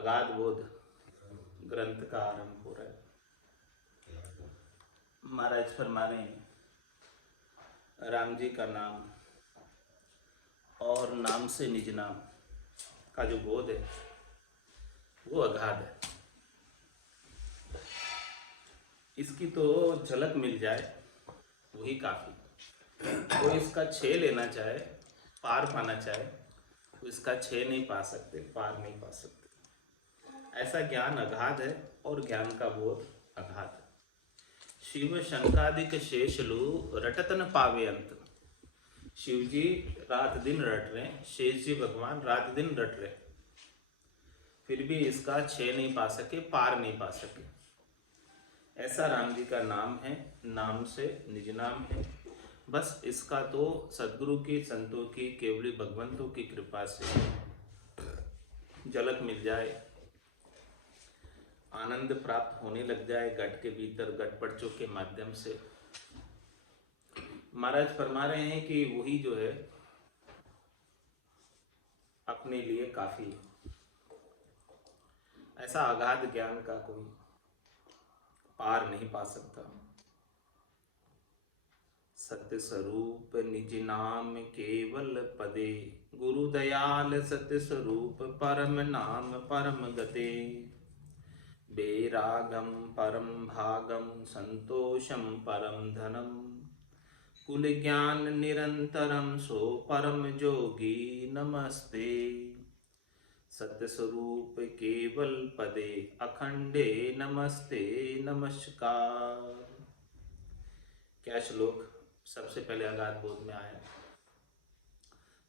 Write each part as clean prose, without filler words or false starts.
अगाध बोध ग्रंथ का आरंभ हो रहा है। महाराज फरमा रहे हैं, राम जी का नाम और नाम से निज नाम का जो बोध है वो अगाध है। इसकी तो झलक मिल जाए वही काफ़ी। कोई इसका छे लेना चाहे, पार पाना चाहे, तो इसका छे नहीं पा सकते, पार नहीं पा सकते। ऐसा ज्ञान अगाध है और ज्ञान का बोध अगाध है। शिव शंकादिक शेषलु रटत न पावे अंत। शिव जी रात दिन रट रहे, शेष जी भगवान रात दिन रट रहे, फिर भी इसका छे नहीं पा सके, पार नहीं पा सके। ऐसा राम जी का नाम है, नाम से निज नाम है। बस इसका तो सद्गुरु की, संतों की, केवली भगवंतों की कृपा से झलक मिल जाए, आनंद प्राप्त होने लग जाए घट के भीतर, घट पर्चों के माध्यम से। महाराज फरमा रहे हैं कि वही जो है अपने लिए काफी है। ऐसा अगाध ज्ञान का कोई पार नहीं पा सकता। सत्य स्वरूप निज नाम केवल पदे, गुरु दयाल सत्य स्वरूप परम नाम परम गते। बेरागम परम भागम संतोषम परम धनम, कुल ज्ञान निरंतरम सो परम जोगी नमस्ते। सत्य स्वरूप केवल पदे अखंडे नमस्ते नमस्कार। क्या श्लोक सबसे पहले अगाध बोध में आया।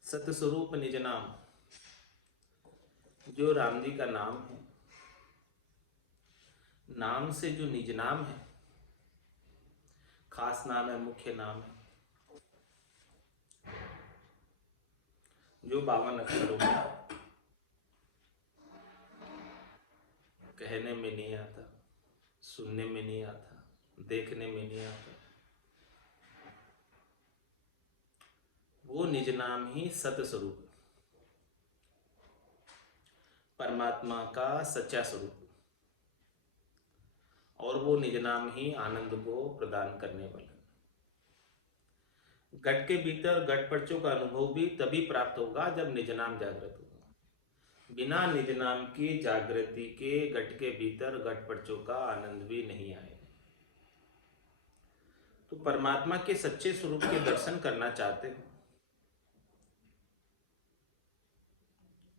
सत्य स्वरूप निज नाम, जो राम जी का नाम है, नाम से जो निज नाम है, खास नाम है, मुख्य नाम है, जो 52 अक्षरों में कहने में नहीं आता, सुनने में नहीं आता, देखने में नहीं आता, वो निज नाम ही सत्य स्वरूप, परमात्मा का सच्चा स्वरूप, और वो निज नाम ही आनंद को प्रदान करने वाला। घट के भीतर घट पर्चों का अनुभव भी तभी प्राप्त होगा जब निज नाम जागृत होगा। बिना निज नाम की जागृति के घट के भीतर घट पर्चों का आनंद भी नहीं आएगा। तो परमात्मा के सच्चे स्वरूप के दर्शन करना चाहते हो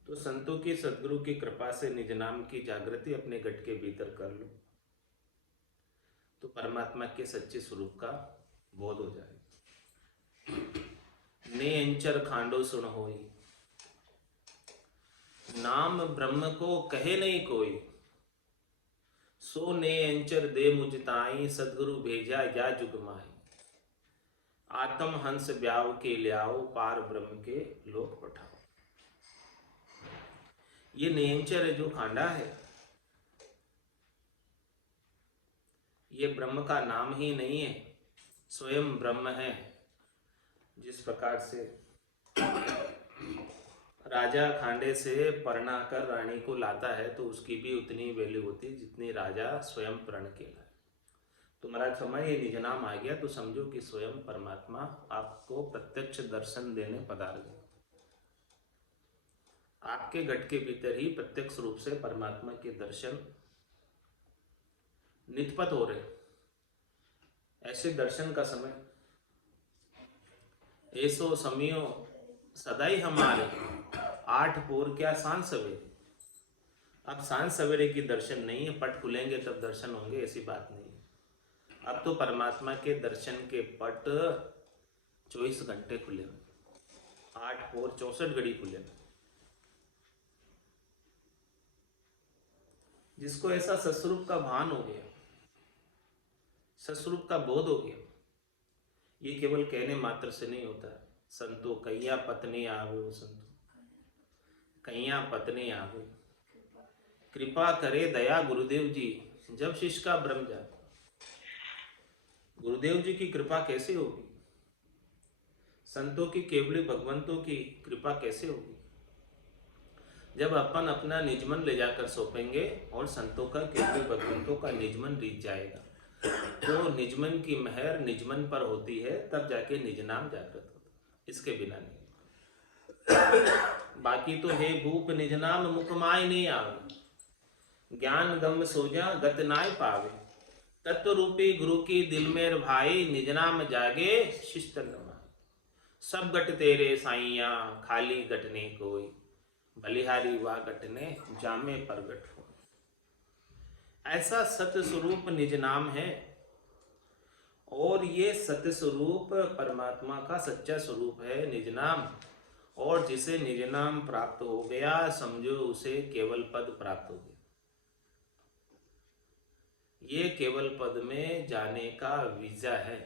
तो संतों की, सद्गुरु की कृपा से निज नाम की जागृति अपने घट के भीतर कर लो, तो परमात्मा के सच्चे स्वरूप का बोध हो जाएगा। ने अंचर खांडो सुन होई, नाम ब्रह्म को कहे नहीं कोई। सो ने अंचर दे मुझ ताई, सद्गुरु भेजा या जुग माई। आत्म हंस ब्याव के ल्याओ, पार ब्रह्म के लोक पठाओ। ये नेंचर है जो खांडा है, ये ब्रह्म का नाम ही नहीं है, स्वयं ब्रह्म है। जिस प्रकार से राजा खांडे से परणा कर रानी को लाता है तो उसकी भी उतनी वैल्यू होती है जितनी राजा स्वयं प्रण के लाए। तो महाराज समय ये निज नाम आ गया तो समझो कि स्वयं परमात्मा आपको प्रत्यक्ष दर्शन देने पधार गए। आपके घट के भीतर ही प्रत्यक्ष रूप से परमात्मा के दर्शन नितपत हो रहे। ऐसे दर्शन का समय ऐसो समियो सदाई हमारे, 8 पोर क्या सांझ सवेरे। अब सांझ सवेरे की दर्शन नहीं है, पट खुलेंगे तब दर्शन होंगे, ऐसी बात नहीं है। अब तो परमात्मा के दर्शन के पट 24 घंटे खुले, 8 पोर 64 घड़ी खुले। जिसको ऐसा सस्वरूप का भान हो गया, सस्वरूप का बोध हो गया, ये केवल कहने मात्र से नहीं होता है। संतो कैया पत्नी आवे, वो संतो कैया पत्नी आवे, कृपा करे दया गुरुदेव जी, जब शिष्य का भ्रम जाए। गुरुदेव जी की कृपा कैसे होगी, संतों की, केवली भगवंतों की कृपा कैसे होगी। जब अपन अपना निजमन ले जाकर सौंपेंगे और संतों का केवल भगवंतों का निजमन रीत जाएगा, तो निजमन की मेहर निजमन पर होती है, तब जाके निज नाम जागृत होता, इसके बिना नहीं। बाकी तो हे भूप निज नाम मुख माय नहीं आवे, ज्ञान गम सोजा गत नाय पावे, तत्व रूपी गुरु की दिल में भाई, निज नाम जागे शिष्ट नमाय। सब गट तेरे साइया खाली गटने कोई, बलिहारी वा गटने जामे प्रगट हो। ऐसा सत्य स्वरूप निज नाम है, और ये सत्य स्वरूप परमात्मा का सच्चा स्वरूप है निज नाम। और जिसे निज नाम प्राप्त हो गया, समझो उसे केवल पद प्राप्त हो गया। ये केवल पद में जाने का वीजा है।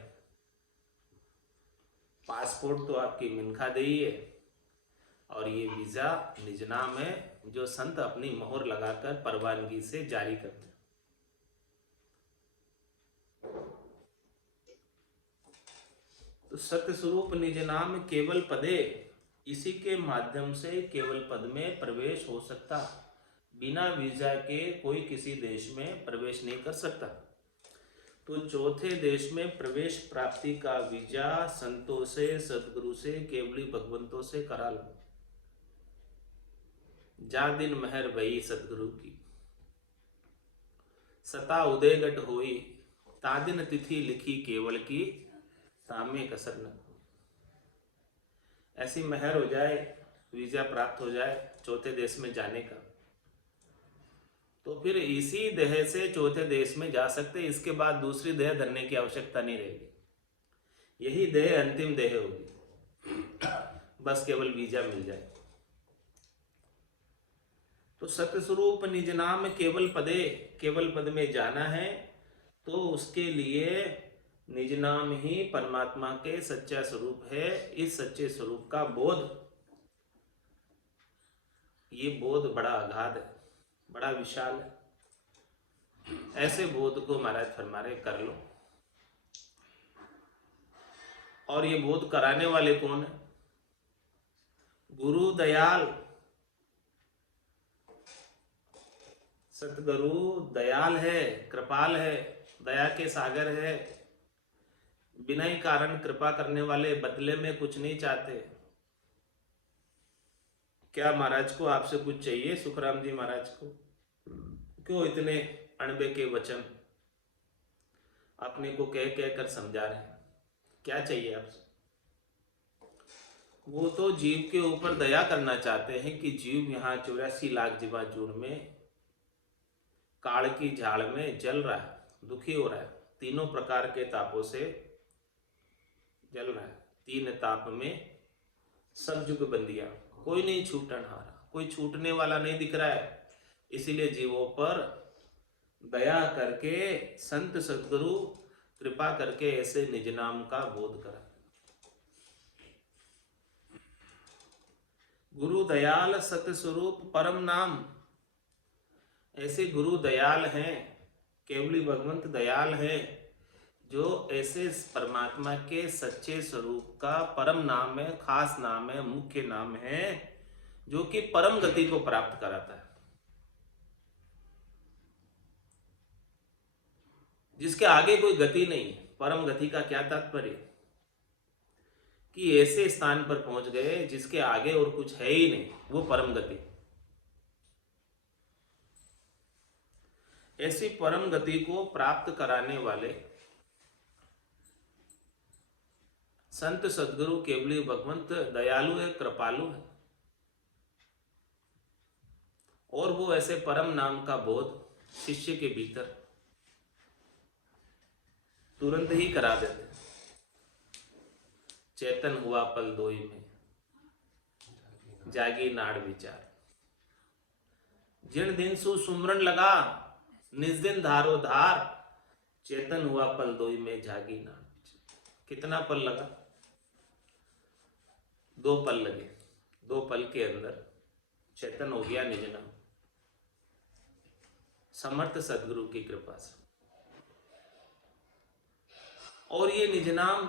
पासपोर्ट तो आपकी मिनखादेही है, और ये वीजा निज नाम है, जो संत अपनी मोहर लगाकर परवानगी से जारी करते हैं। तो सत्य स्वरूप निज नाम केवल पदे, इसी के माध्यम से केवल पद में प्रवेश हो सकता। बिना वीजा के कोई किसी देश में प्रवेश नहीं कर सकता। तो चौथे देश में प्रवेश प्राप्ति का वीजा संतों से, सदगुरु से, केवली भगवंतों से करा लो। जा दिन महर भई सदगुरु की, सता उदय गट होई, ता दिन तिथि लिखी केवल की, तामे कसर न। ऐसी महर हो जाए, वीजा प्राप्त हो जाए चौथे देश में जाने का, तो फिर इसी देह से चौथे देश में जा सकते। इसके बाद दूसरी देह धरने की आवश्यकता नहीं रहेगी। यही देह अंतिम देह होगी, बस केवल वीजा मिल जाए। तो सत्य स्वरूप निज नाम केवल पदे, केवल पद में जाना है, तो उसके लिए निज नाम ही परमात्मा के सच्चा स्वरूप है। इस सच्चे स्वरूप का बोध, ये बोध बड़ा अगाध है, बड़ा विशाल है। ऐसे बोध को महाराज फरमा रहे कर लो। और ये बोध कराने वाले कौन है? गुरु दयाल। सतगुरु दयाल है, कृपाल है, दया के सागर है। बिना ही कारण कृपा करने वाले, बदले में कुछ नहीं चाहते। क्या महाराज को आपसे कुछ चाहिए? सुखराम जी महाराज को क्यों इतने अणबे के वचन अपने को कह कह कर समझा रहे हैं? क्या चाहिए आपसे? वो तो जीव के ऊपर दया करना चाहते हैं कि जीव यहाँ 84 लाख जीवाजूर में काल की झाड़ में जल रहा है, दुखी हो रहा है, तीनों प्रकार के तापों से जल रहा है। तीन ताप में सब जुग बंदिया, कोई नहीं छूटन हारा, कोई छूटने वाला नहीं दिख रहा है। इसीलिए जीवों पर दया करके संत सद्गुरु कृपा करके ऐसे निज नाम का बोध करा। गुरु दयाल सत्य स्वरूप परम नाम। ऐसे गुरु दयाल हैं, केवली भगवंत दयाल हैं, जो ऐसे परमात्मा के सच्चे स्वरूप का परम नाम है, खास नाम है, मुख्य नाम है, जो कि परम गति को प्राप्त कराता है। जिसके आगे कोई गति नहीं है। परम गति का क्या तात्पर्य? कि ऐसे स्थान पर पहुंच गए जिसके आगे और कुछ है ही नहीं, वो परम गति। ऐसी परम गति को प्राप्त कराने वाले संत सद्गुरु केवली भगवंत दयालु है, कृपालु है। और वो ऐसे परम नाम का बोध शिष्य के भीतर तुरंत ही करा देते। चेतन हुआ पल दोई में, जागी नाड़ विचार, जिन दिन सु सुमरन लगा, निज दिन धारो धार, चेतन हुआ पल दोई में, जागी नाड़ विचार। कितना पल लगा? 2 पल लगे। 2 पल के अंदर चेतन हो गया निज नाम, समर्थ सद्गुरु की कृपा से। और ये निज नाम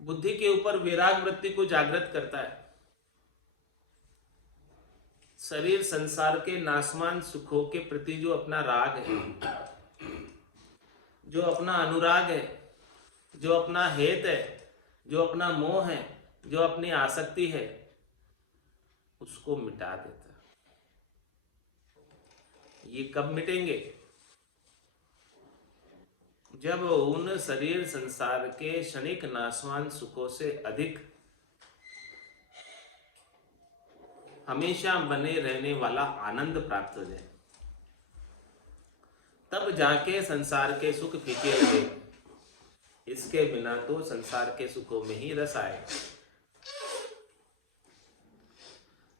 बुद्धि के ऊपर वैराग वृत्ति को जागृत करता है। शरीर संसार के नाशवान सुखों के प्रति जो अपना राग है, जो अपना अनुराग है, जो अपना हेत है, जो अपना मोह है, जो अपनी आसक्ति है, उसको मिटा देता है। ये कब मिटेंगे? जब उन शरीर संसार के क्षणिक नाशवान सुखों से अधिक हमेशा बने रहने वाला आनंद प्राप्त हो जाए, तब जाके संसार के सुख फीके लगे। इसके बिना तो संसार के सुखों में ही रस आए।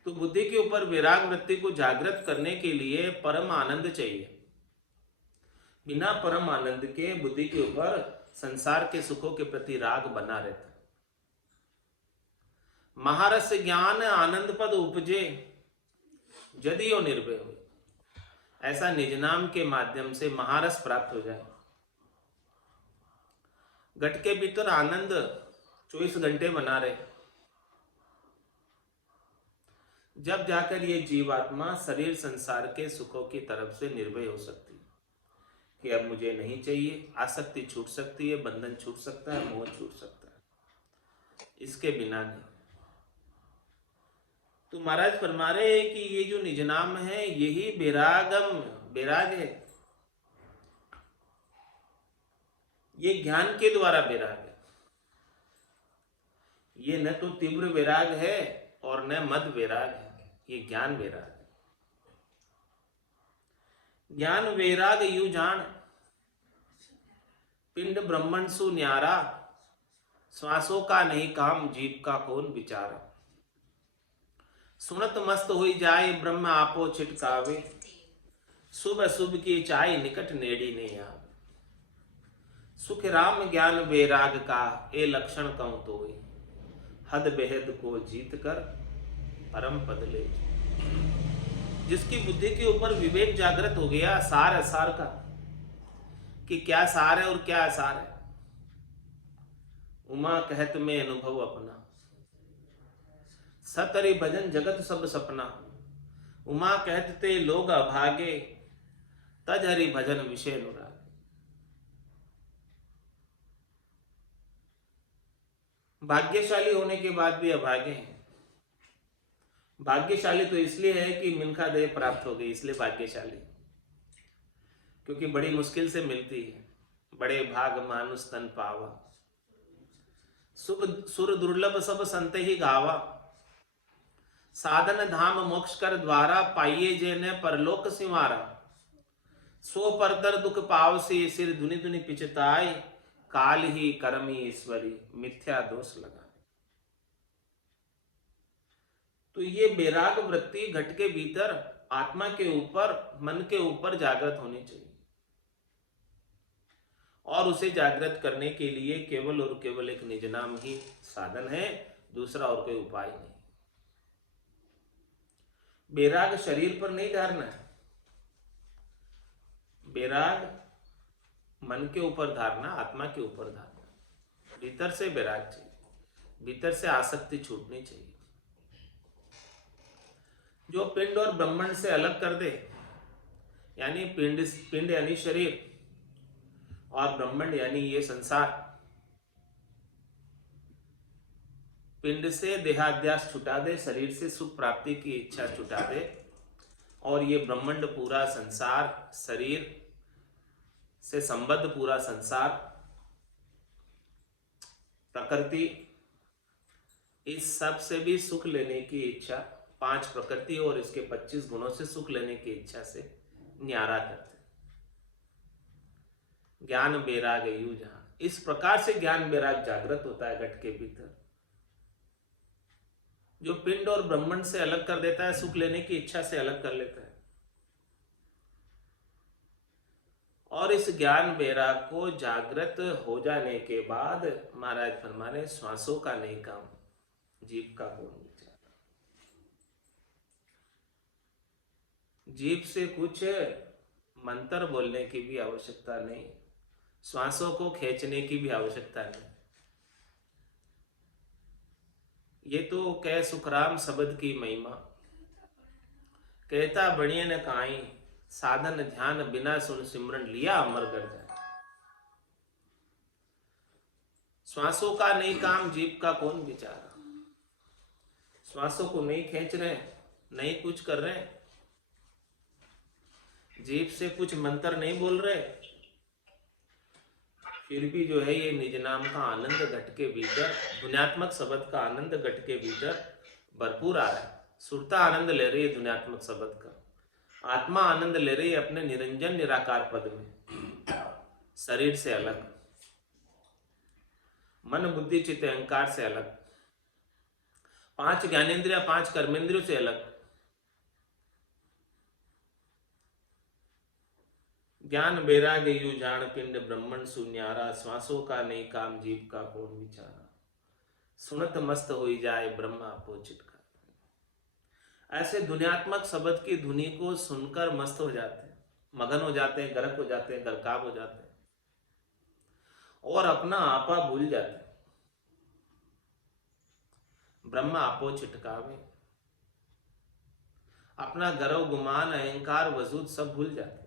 तो बुद्धि के ऊपर विराग वृत्ति को जागृत करने के लिए परम आनंद चाहिए। बिना परम आनंद के बुद्धि के ऊपर संसार के सुखों के प्रति राग बना रहता है। महारस ज्ञान आनंद पद उपजे जदियो निर्भय हो, ऐसा निज नाम के माध्यम से महारस प्राप्त हो जाए। घट के भीतर आनंद 24 घंटे बना रहे, जब जाकर ये जीवात्मा शरीर संसार के सुखों की तरफ से निर्भय हो सकती है कि अब मुझे नहीं चाहिए। आसक्ति छूट सकती है, बंधन छूट सकता है, मोह छूट सकता है, इसके बिना नहीं। तो महाराज फरमा रहे हैं कि ये जो निज नाम है यही बैराग है। ये ज्ञान के द्वारा बैराग है। ये न तो तीव्र वैराग है और न मद वैराग है, ये ज्ञान वैराग है। ज्ञान वैराग यू जान, पिंड ब्रह्मण सु न्यारा, श्वासों का नहीं काम जीव का कौन विचारा। सुनत मस्त हुई जाए ब्रह्म आपो छिटकावे, शुभ अशुभ की चाय निकट नेड़ी ने आवे। सुख राम ज्ञान वैराग का ए लक्षण कहूं तो हद बेहद को जीत कर परम पद ले। जिसकी बुद्धि के ऊपर विवेक जागृत हो गया सार असार का, कि क्या सार है और क्या असार है। उमा कहत में अनुभव अपना, सतरि भजन जगत सब सपना। उमा कहते लोग अभागे, तज हरि भजन विषय अनुराग। भाग्यशाली होने के बाद भी अभागे हैं। भाग्यशाली तो इसलिए है कि मिनखा देह प्राप्त हो गई, इसलिए भाग्यशाली, क्योंकि बड़ी मुश्किल से मिलती है। बड़े भाग मानुष तन पावा, सुर दुर्लभ सब संत ही गावा। साधन धाम मोक्ष कर द्वारा, पाइये जेने परलोक सिंवारा। सो परतर दुख पावसी, सिर धुनि धुनि पिचताई। काल ही कर्मी ईश्वरी, मिथ्या दोष लगा। तो ये बैराग वृत्ति घट के भीतर आत्मा के ऊपर, मन के ऊपर जागृत होनी चाहिए। और उसे जागृत करने के लिए केवल और केवल एक निज नाम ही साधन है, दूसरा और कोई उपाय नहीं। बैराग शरीर पर नहीं धारना है, बैराग मन के ऊपर धारना, आत्मा के ऊपर धारना। भीतर से बैराग चाहिए, भीतर से आसक्ति छूटनी चाहिए। जो पिंड और ब्रह्मांड से अलग कर दे, यानी पिंड यानी शरीर और ब्रह्मांड यानी ये संसार। पिंड से देहाध्यास छुटा दे, शरीर से सुख प्राप्ति की इच्छा छुटा दे, और ये ब्रह्मांड पूरा संसार, शरीर से संबद्ध पूरा संसार, प्रकृति, इस सब से भी सुख लेने की इच्छा, 5 प्रकृति और इसके 25 गुणों से सुख लेने की इच्छा से न्यारा करते। ज्ञान बैराग यू जहां, इस प्रकार से ज्ञान बैराग जागृत होता है घट के भीतर। जो पिंड और ब्रह्मांड से अलग कर देता है, सुख लेने की इच्छा से अलग कर लेता है। और इस ज्ञान बैराग को जागृत हो जाने के बाद महाराज फरमाने, श्वासों का नहीं काम जीव का कौन विचारा। जीव से कुछ मंत्र बोलने की भी आवश्यकता नहीं, श्वासों को खींचने की भी आवश्यकता नहीं। ये तो कह सुखराम शब्द की महिमा। कहता बढ़िया न काई, साधन ध्यान बिना सुन सिमरन लिया अमर कर जाए। श्वासों का नहीं काम, जीव का कौन विचारा। श्वासों को नहीं खींच रहे, नहीं कुछ कर रहे, जीभ से कुछ मंत्र नहीं बोल रहे, फिर भी जो है ये निज नाम का आनंद घट के भीतर, ध्वन्यात्मक शब्द का आनंद घट के भीतर भरपूर आ रहा है। सुरता आनंद ले रही है ध्वन्यात्मक शब्द का, आत्मा आनंद ले रही है अपने निरंजन निराकार पद में, शरीर से अलग, मन बुद्धि चित्त अहंकार से अलग, 5 ज्ञानेंद्रिय 5 कर्मेंद्रियों से अलग। ज्ञान बैराग यू जान पिंड ब्रह्मण शून्यारा, श्वासों का नहीं काम जीव का कौन विचारा। सुनत मस्त होई जाए ब्रह्मा आपो चिटका। ऐसे ध्वन्यात्मक शब्द की धुनी को सुनकर मस्त हो जाते हैं, मगन हो जाते हैं, गर्क हो जाते हैं, गरकाब हो जाते हैं और अपना आपा भूल जाते हैं। ब्रह्मा आपो चिटकावे, अपना गर्व गुमान अहंकार वजूद सब भूल जाते हैं।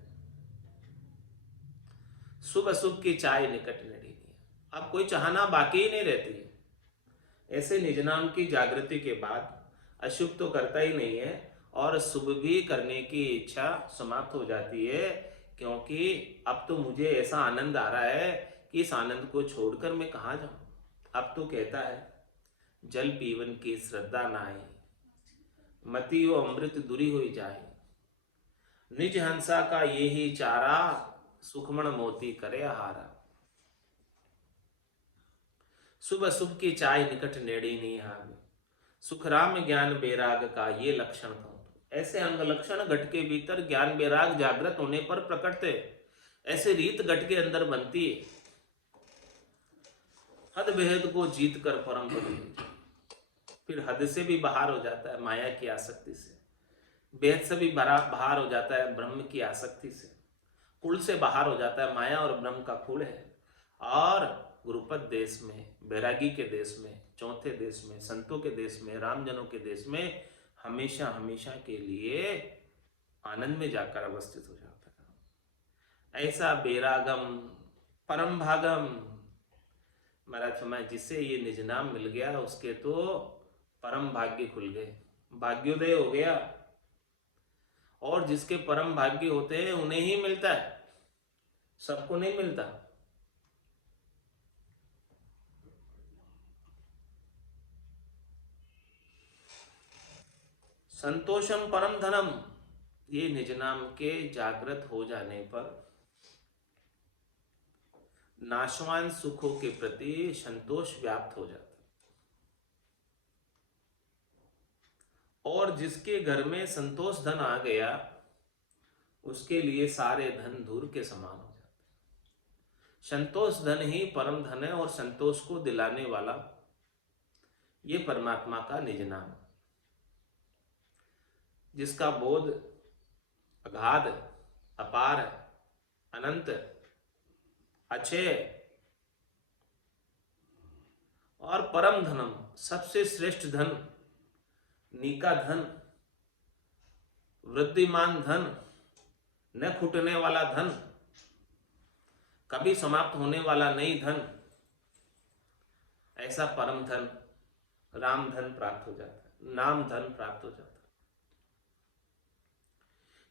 शुभ अशुभ की चाय निकट नड़ी नहीं, अब कोई चाहना बाकी ही नहीं रहती है। ऐसे निज नाम की जागृति के बाद अशुभ तो करता ही नहीं है और शुभ भी करने की इच्छा समाप्त हो जाती है, क्योंकि अब तो मुझे ऐसा आनंद आ रहा है कि इस आनंद को छोड़कर मैं कहाँ जाऊं। अब तो कहता है जल पीवन की श्रद्धा नाई, मतियो अमृत दूरी हुई जाए। निज हंसा का ये ही चारा, सुखमण मोती करे हारा। शुभ अशुभ की चाय निकट नेड़ी नहीं हावे, सुखराम ज्ञान बैराग का ये लक्षण कहूं। ऐसे अंग लक्षण घट के भीतर ज्ञान बैराग जागृत होने पर प्रकटते, ऐसे रीत घट के अंदर बनती है। हद भेद को जीत कर परम पद, फिर हद से भी बाहर हो जाता है माया की आसक्ति से, भेद से भी बाहर हो जाता है ब्रह्म की आसक्ति से, कुल से बाहर हो जाता है, माया और ब्रह्म का कुल है। और गुरुपद देश में, बैरागी के देश में, चौथे देश में, संतों के देश में, रामजनों के देश में हमेशा हमेशा के लिए आनंद में जाकर अवस्थित हो जाता है। ऐसा बैरागम परम भागम, महाराज फरमाए जिससे ये निज नाम मिल गया उसके तो परम भाग्य खुल गए, भाग्योदय हो गया। और जिसके परम भाग्य होते हैं उन्हें ही मिलता है, सबको नहीं मिलता। संतोषम परम धनम, ये निज नाम के जागृत हो जाने पर नाशवान सुखों के प्रति संतोष व्याप्त हो जाता है। और जिसके घर में संतोष धन आ गया उसके लिए सारे धन धूर के समान हो जाते हैं। संतोष धन ही परम धन है और संतोष को दिलाने वाला ये परमात्मा का निज नाम, जिसका बोध अगाध अपार अनंत अक्षय और परम धनम, सबसे श्रेष्ठ धन, नीका धन, वृद्धिमान धन, न छूटने वाला धन, कभी समाप्त होने वाला नहीं धन, ऐसा परम धन राम धन प्राप्त हो जाता है, नाम धन प्राप्त हो जाता है।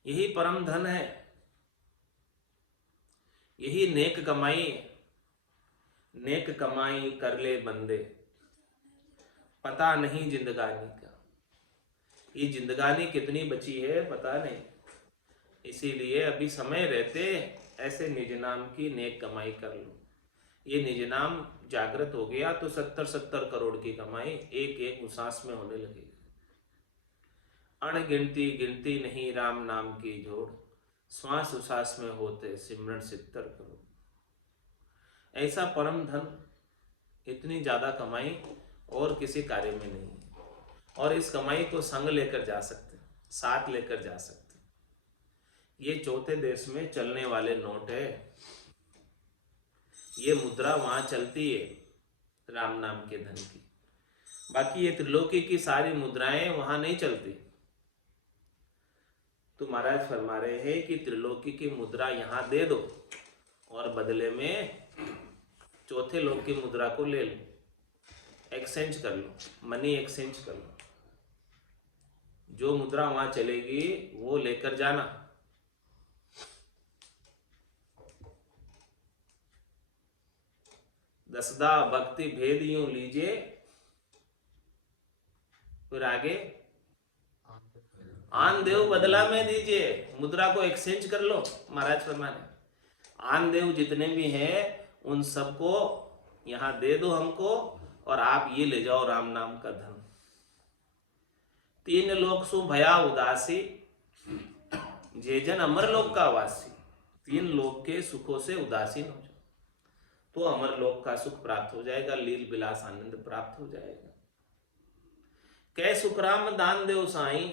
यही परम धन है, यही नेक कमाई, नेक कमाई कर ले बंदे, पता नहीं जिंदगानी का, ये जिंदगानी कितनी बची है पता नहीं। इसीलिए अभी समय रहते ऐसे निज नाम की नेक कमाई कर लो। ये निज नाम जागृत हो गया तो 70-70 करोड़ की कमाई एक एक सांस में होने लगेगी। अणगिनती गिनती नहीं राम नाम की जोड़, श्वास उसास में होते सिमरन 70 करोड़। ऐसा परम धन, इतनी ज्यादा कमाई और किसी कार्य में नहीं है। और इस कमाई को संग लेकर जा सकते, साथ लेकर जा सकते। ये चौथे देश में चलने वाले नोट है, ये मुद्रा वहां चलती है राम नाम के धन की। बाकी ये त्रिलोकी की सारी मुद्राएं वहां नहीं चलती। तो महाराज फरमा रहे हैं कि त्रिलोकी की मुद्रा यहाँ दे दो और बदले में चौथे लोक की मुद्रा को ले लो, एक्सचेंज कर लो, मनी एक्सचेंज कर लो। जो मुद्रा वहां चलेगी वो लेकर जाना। दसदा भक्ति भेद यूं लीजिए, फिर आगे आन देव बदला में दीजिए, मुद्रा को एक्सचेंज कर लो। महाराज फरमाने आन देव जितने भी हैं उन सबको यहां दे दो हमको, और आप ये ले जाओ राम नाम का धन। तीन लोक सु भया उदासी, जे जन अमर लोक का वासी। तीन लोक के सुखों से उदासीन हो जाओ तो अमर लोक का सुख प्राप्त हो जाएगा, लील विलास आनंद प्राप्त हो जाएगा। कै सुखराम दान देव साई,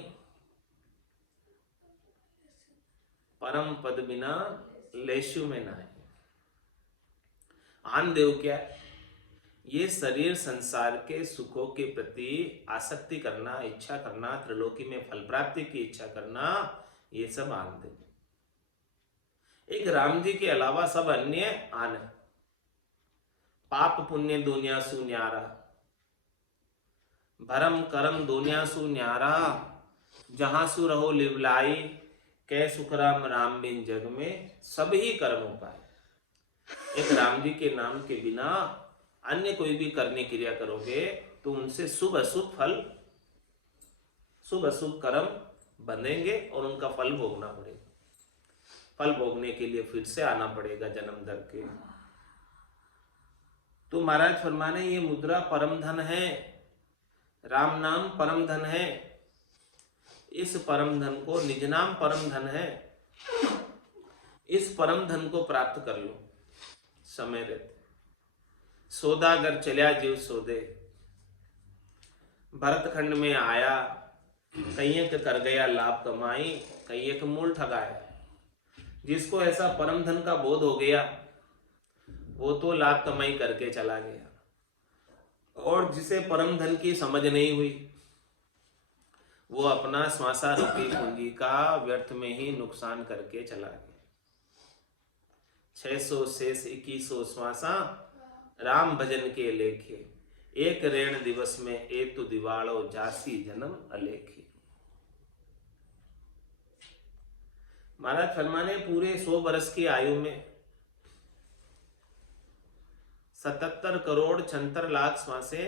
परम पद बिना लेशु में नाई। आन देव क्या है? ये शरीर संसार के सुखों के प्रति आसक्ति करना, इच्छा करना, त्रिलोकी में फल प्राप्ति की इच्छा करना, ये सब आन देव। एक राम जी के अलावा सब अन्य आन है। पाप पुण्य दुनिया सु न्यारा, भरम करम दुनिया सु न्यारा। जहां सु रहो लिवलाई, कै सुखराम राम बिन जग में सभी कर्म उपाय। एक राम जी के नाम के बिना अन्य कोई भी करने क्रिया करोगे तो उनसे शुभ अशुभ फल, शुभ अशुभ कर्म बंधेंगे और उनका फल भोगना पड़ेगा। फल भोगने के लिए फिर से आना पड़ेगा जन्म दर के। तो महाराज फरमाने ये मुद्रा परम धन है, राम नाम परम धन है। इस परम धन को, निज नाम परम धन है, इस परम धन को प्राप्त कर लो समय रहते। सौदागर चलिया जीव सौदे, भरतखंड में आया, कईयक कर गया लाभ कमाई, कईयक मूल ठगाया। जिसको ऐसा परम धन का बोध हो गया वो तो लाभ कमाई करके चला गया, और जिसे परम धन की समझ नहीं हुई वो अपना श्वासा रूपी पूंजी का व्यर्थ में ही नुकसान करके चला गया। 600 शेष 2100 श्वासा, राम भजन के लेखे। एक रेण दिवस में एतु दिवालो, जासी जन्म अलेखे। महाराज फरमाने पूरे 100 वर्ष की आयु में 77 करोड़ 76 लाख श्वासें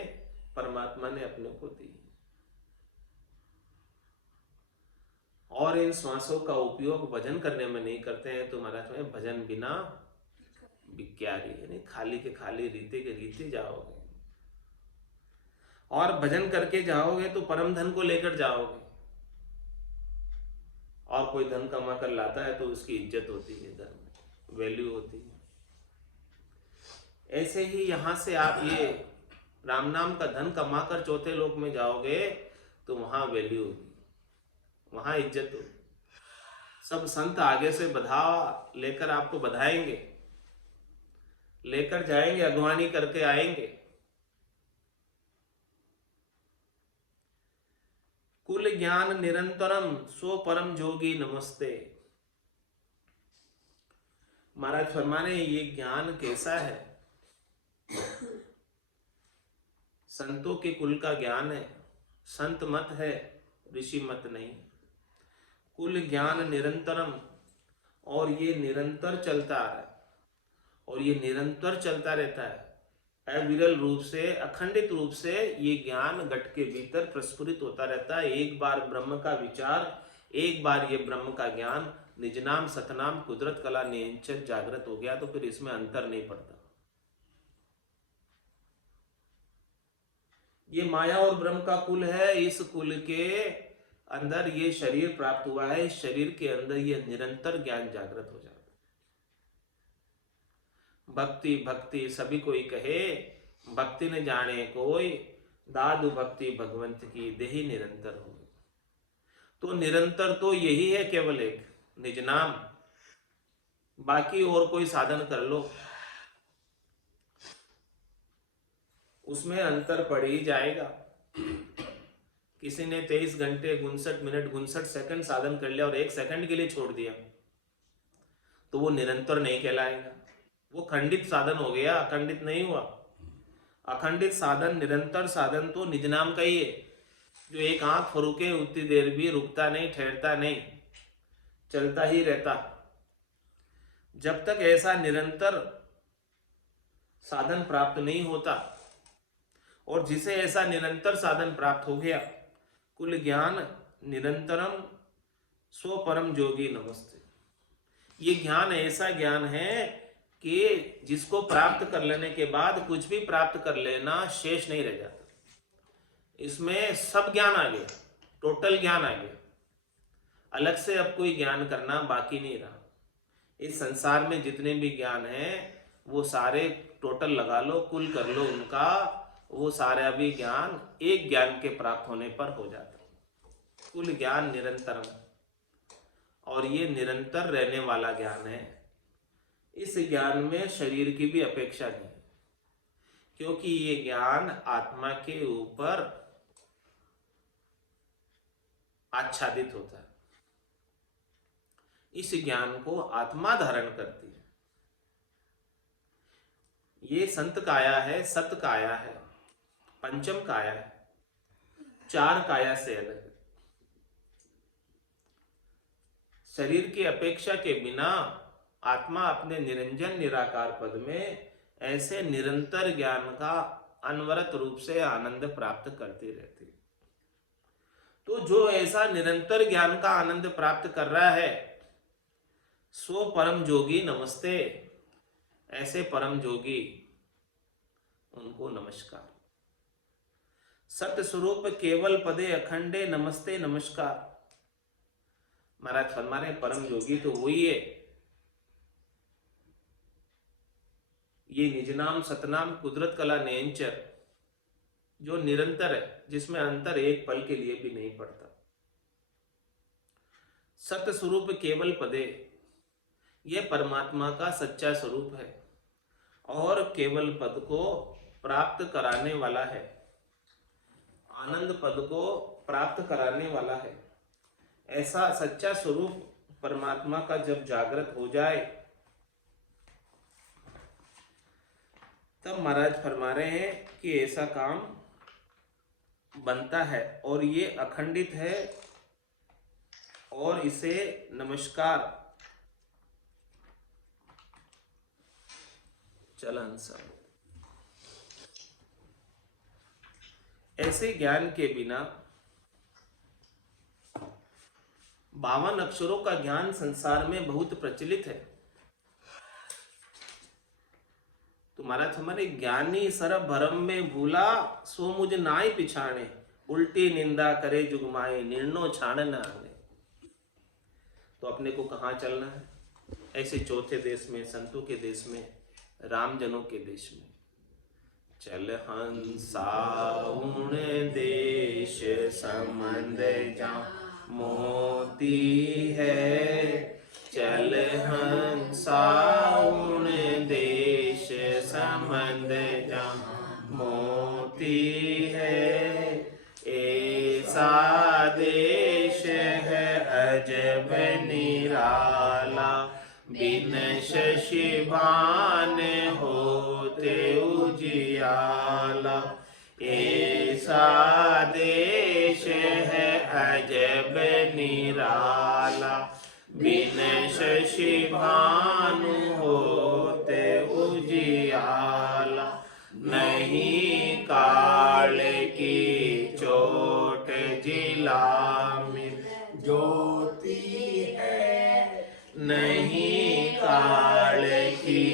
परमात्मा ने अपने को दी, और इन श्वासों का उपयोग भजन करने में नहीं करते हैं। तो महाराज में भजन बिना बिक्यारी, यानी खाली के खाली, रीते के रीते जाओगे, और भजन करके जाओगे तो परम धन को लेकर जाओगे। और कोई धन कमा कर लाता है तो उसकी इज्जत होती है, धन वैल्यू होती है। ऐसे ही यहां से आप ये राम नाम का धन कमाकर चौथे लोक में जाओगे तो वहां वैल्यू होगी, वहां इज्जत होगी। सब संत आगे से बधा लेकर आपको बधाएंगे, लेकर जाएंगे, अगवानी करके आएंगे। कुल ज्ञान निरंतरम, सो परम जोगी नमस्ते। महाराज फरमाने ये ज्ञान कैसा है? संतों के कुल का ज्ञान है, संत मत है, ऋषि मत नहीं। कुल ज्ञान निरंतरम, और ये निरंतर चलता आ रहा है, और ये निरंतर चलता रहता है। अविरल रूप से, अखंडित रूप से ये ज्ञान घट के भीतर प्रस्फुरित होता रहता है। एक बार ब्रह्म का विचार, एक बार ये ब्रह्म का ज्ञान, निज नाम सतनाम कुदरत कला नियंचन जागृत हो गया तो फिर इसमें अंतर नहीं पड़ता। ये माया और ब्रह्म का कुल है, इस कुल के अंदर ये शरीर प्राप्त हुआ है, इस शरीर के अंदर ये निरंतर ज्ञान जागृत हो जाता है। भक्ति भक्ति सभी कोई कहे, भक्ति न जाने कोई, दादु भक्ति भगवंत की देहि निरंतर हो। तो निरंतर तो यही है, केवल एक निज नाम। बाकी और कोई साधन कर लो उसमें अंतर पड़ ही जाएगा। किसी ने 23 घंटे 59 मिनट 59 सेकंड साधन कर लिया और 1 सेकंड के लिए छोड़ दिया तो वो निरंतर नहीं कहलाएगा, वो खंडित साधन हो गया, अखंडित नहीं हुआ। अखंडित साधन, निरंतर साधन तो निज नाम का ही है, जो एक आंख फरूके उतनी देर भी रुकता नहीं, ठहरता नहीं, चलता ही रहता। जब तक ऐसा निरंतर साधन प्राप्त नहीं होता, और जिसे ऐसा निरंतर साधन प्राप्त हो गया, कुल ज्ञान निरंतरम स्व परम जोगी नमस्ते। ये ज्ञान ऐसा ज्ञान है कि जिसको प्राप्त कर लेने के बाद कुछ भी प्राप्त कर लेना शेष नहीं रह जाता। इसमें सब ज्ञान आ गया, टोटल ज्ञान आ गया, अलग से अब कोई ज्ञान करना बाकी नहीं रहा। इस संसार में जितने भी ज्ञान हैं वो सारे टोटल लगा लो, कुल कर लो उनका, वो सारे भी ज्ञान एक ज्ञान के प्राप्त होने पर हो जाता है। कुल ज्ञान निरंतरम, और ये निरंतर रहने वाला ज्ञान है। इस ज्ञान में शरीर की भी अपेक्षा नहीं, क्योंकि ये ज्ञान आत्मा के ऊपर आच्छादित होता है। इस ज्ञान को आत्मा धारण करती है। ये संत काया है, सत काया है, पंचम काया है, 4 काया से अलग है। शरीर की अपेक्षा के बिना आत्मा अपने निरंजन निराकार पद में ऐसे निरंतर ज्ञान का अनवरत रूप से आनंद प्राप्त करती रहती है। तो जो ऐसा निरंतर ज्ञान का आनंद प्राप्त कर रहा है, सो परम जोगी नमस्ते, ऐसे परम जोगी उनको नमस्कार। सत्य स्वरूप केवल पदे अखंडे नमस्ते नमस्कार। महाराज फरमा रहे परम योगी तो वही है, ये निज नाम सतनाम कुदरत कला नेंचर, जो निरंतर है, जिसमें अंतर एक पल के लिए भी नहीं पड़ता। सत्य स्वरूप केवल पदे, यह परमात्मा का सच्चा स्वरूप है और केवल पद को प्राप्त कराने वाला है, आनंद पद को प्राप्त कराने वाला है। ऐसा सच्चा स्वरूप परमात्मा का जब जागृत हो जाए, तब महाराज फरमा रहे हैं कि ऐसा काम बनता है और ये अखंडित है और इसे नमस्कार चलन सब। ऐसे ज्ञान के बिना 52 अक्षरों का ज्ञान संसार में बहुत प्रचलित है। तुम्हारा हमारे ज्ञानी सरब भरम में भूला, सो मुझ नाई पिछाणे, उल्टी निंदा करे जुगमाए, निर्णो छाण न आने। तो अपने को कहाँ चलना है? ऐसे चौथे देश में, संतों के देश में, रामजनों के देश में। चल हंसाउण देश संबंध जा मोती है, चल हंसाउण देश संबंध जा मोती है। ऐसा देश है अजब निराला, बिन शशिबान होते उजियाला। ऐसा देश है अजब निराला, बिन शशिभानु होते उजियाला। नहीं काल की चोट जिला में ज्योति है, नहीं काल की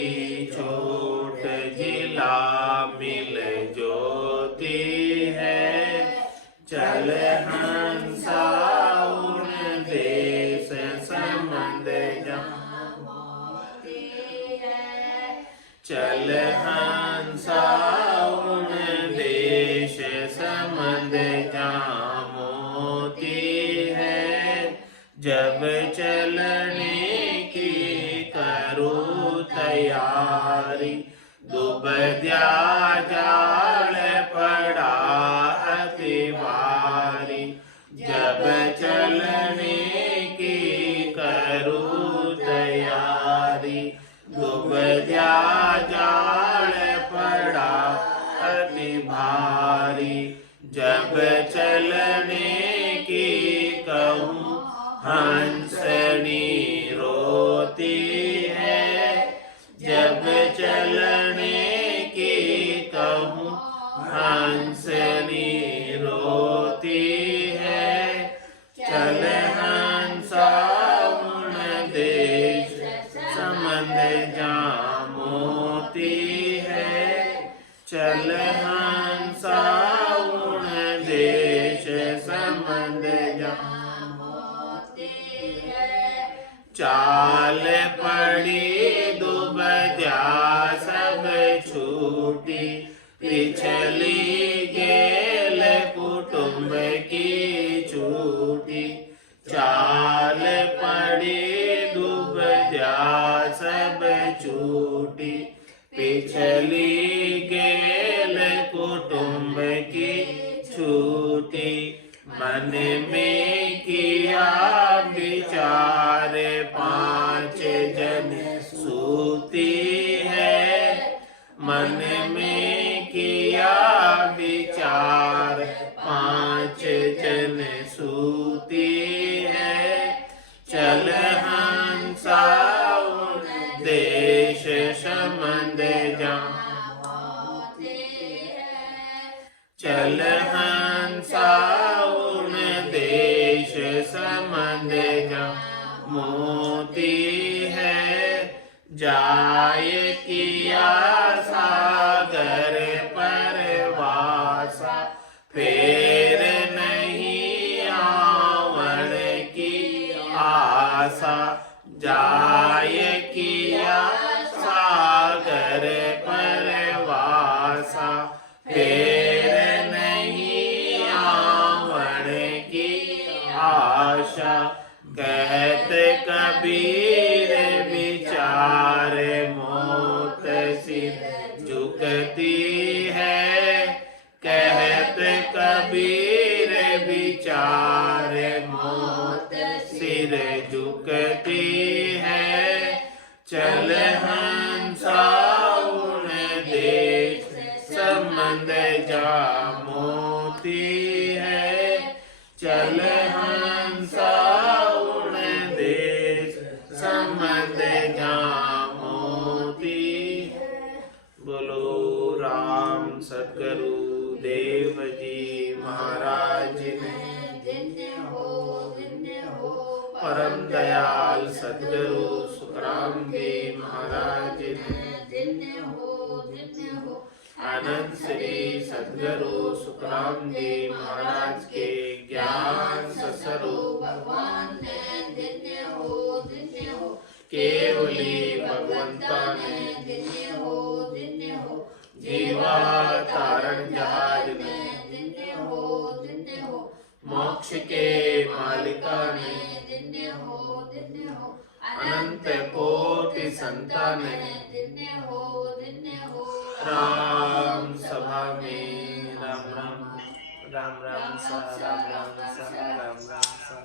चोट जिला मिल ज्योति है। चल हंसाउण देश संबंध जा मोती है, चल हंसाउण देश संबंध जा मोती है। जब चलने की करूँ तैयारी, दुबद्या जाल पड़ा अति भारी। कहूँ हंसनी रोती है, जब चलने की कहूँ हंसनी रोती है। चल हंसा उन देश संबंध जहाँ मोती है, चल हंसा उन देश संबंध जहाँ मोती है। चाल पड़ी दुबद्या सब छूटी, पिछली गेल कुटुंब की छूटी। चाल पड़ी दुबद्या सब छूटी, पिछली गेल कुटुंब की छूटी। मन में किया विचार पांच जन सूती है, मन में किया विचार पांच जन सूती है। चल हंसा उन देश संबंध जहाँ मोती है, चल हंसा उन देश संबंध जहाँ मोती है। जाय किया सागर परवासा, फेर नहीं आवन की आशा। जाय किया सागर परवासा, फेर नहीं आवन की आशा। कहत कबीर विचार मौत सिर झुकती है, कहत कबीर विचार मौत सिर झुकती है। चल हंसा उन देश संबंध जहाँ मोती है, चल हंसा उन देश संबंध जहाँ मोती है। बोलो राम सद्गुरु देव जी महाराज ने, परम दयाल सद्गुरु सुखराम जी महाराज ने, आनंद श्री सद्गुरु सुखराम जी महाराज के ज्ञान स्वरूप भगवान ने केवली भगवंता ने जीवा तारण जहाज ने, मोक्ष के मालिका ने, अनंत कोटि संतान ने। राम सभा में राम राम राम राम सा राम राम सा राम राम सा।